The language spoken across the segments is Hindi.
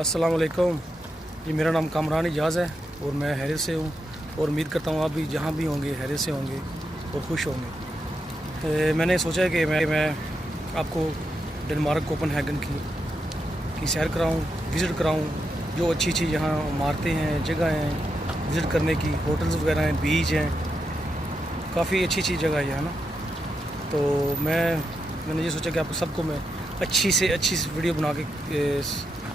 अस्सलाम वालेकुम जी। मेरा नाम कामरान इजाज़ है और मैं हैरियत से हूँ और उम्मीद करता हूँ आप भी जहाँ भी होंगे हैरियत से होंगे और खुश होंगे। मैंने सोचा है कि मैं आपको डेनमार्क कोपनहेगन की सैर कराऊँ, विज़िट कराऊँ। जो अच्छी अच्छी यहाँ इमारतें हैं, जगह हैं विज़िट करने की, होटल्स वगैरह हैं, बीच हैं, काफ़ी अच्छी जगह है यहाँ ना। तो मैंने ये सोचा कि आप सबको मैं अच्छी से वीडियो बना के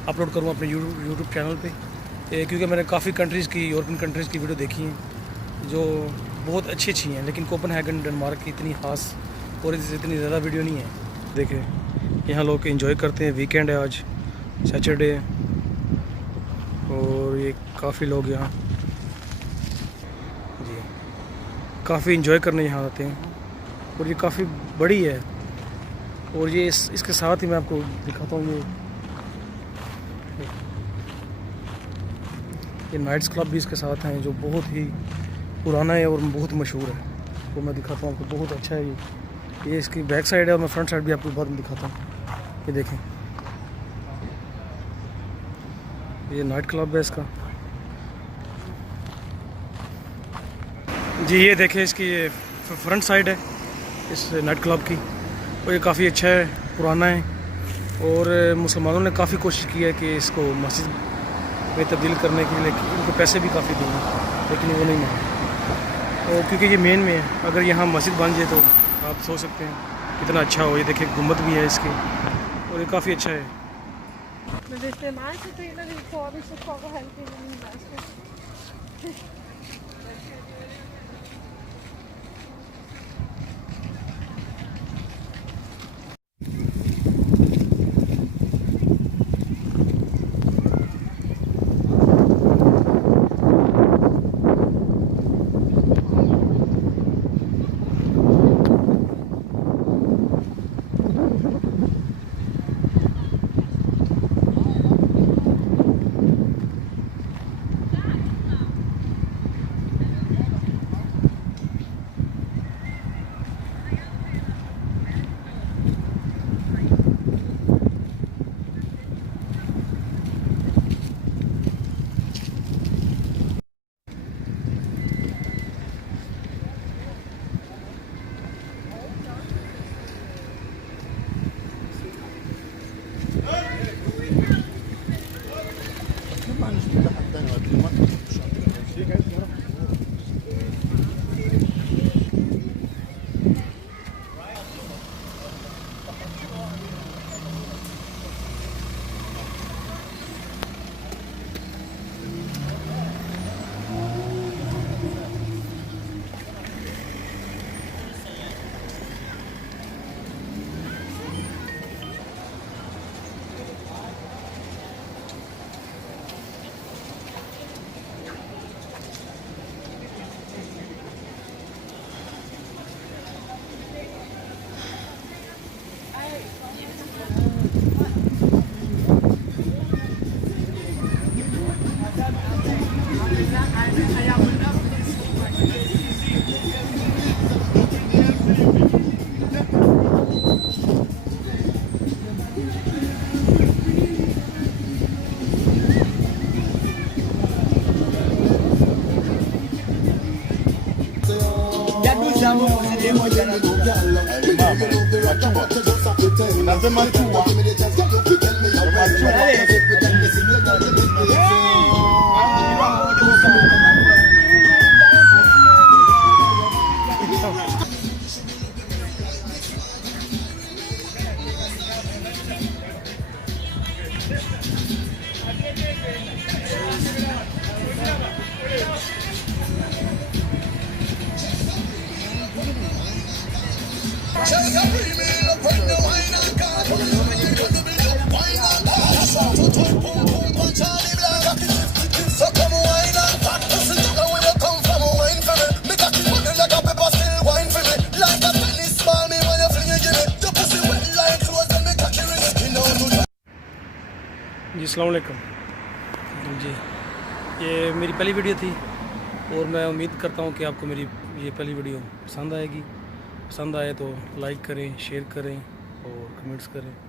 अपलोड करूँ अपने यूट्यूब चैनल पे, क्योंकि मैंने काफ़ी कंट्रीज़ की, यूरोपियन कंट्रीज़ की वीडियो देखी हैं जो बहुत अच्छी हैं, लेकिन कोपनहेगन डेनमार्क की इतनी ख़ास और इतनी ज़्यादा वीडियो नहीं है। देखें यहाँ लोग एंजॉय करते हैं, वीकेंड है आज, सैटरडे है, और ये काफ़ी लोग यहाँ जी काफ़ी एंजॉय करने यहाँ आते हैं और ये काफ़ी बड़ी है। और ये इसके साथ ही मैं आपको दिखाता हूँ, ये नाइट्स क्लब भी इसके साथ हैं जो बहुत ही पुराना है और बहुत मशहूर है। वो मैं दिखाता हूँ आपको, बहुत अच्छा है ये इसकी बैक साइड है और मैं फ्रंट साइड भी आपको बाद में दिखाता हूँ। ये देखें, ये नाइट क्लब है इसका जी। ये देखें इसकी ये फ्रंट साइड है इस नाइट क्लब की, और ये काफ़ी अच्छा है, पुराना है, और मुसलमानों ने काफ़ी कोशिश की है कि इसको मस्जिद में तब्दील करने के लिए, उनको पैसे भी काफ़ी दिए, लेकिन वो नहीं माने। और क्योंकि ये मेन में है, अगर यहाँ मस्जिद बन जाए तो आप सोच सकते हैं कितना अच्छा हो। ये देखिए गुम्बद भी है इसके, और ये काफ़ी अच्छा है। जी अस्सलाम वालेकुम जी। ये मेरी पहली वीडियो थी और मैं उम्मीद करता हूँ कि आपको मेरी ये पहली वीडियो पसंद आएगी। पसंद आए तो लाइक करें, शेयर करें और कमेंट्स करें।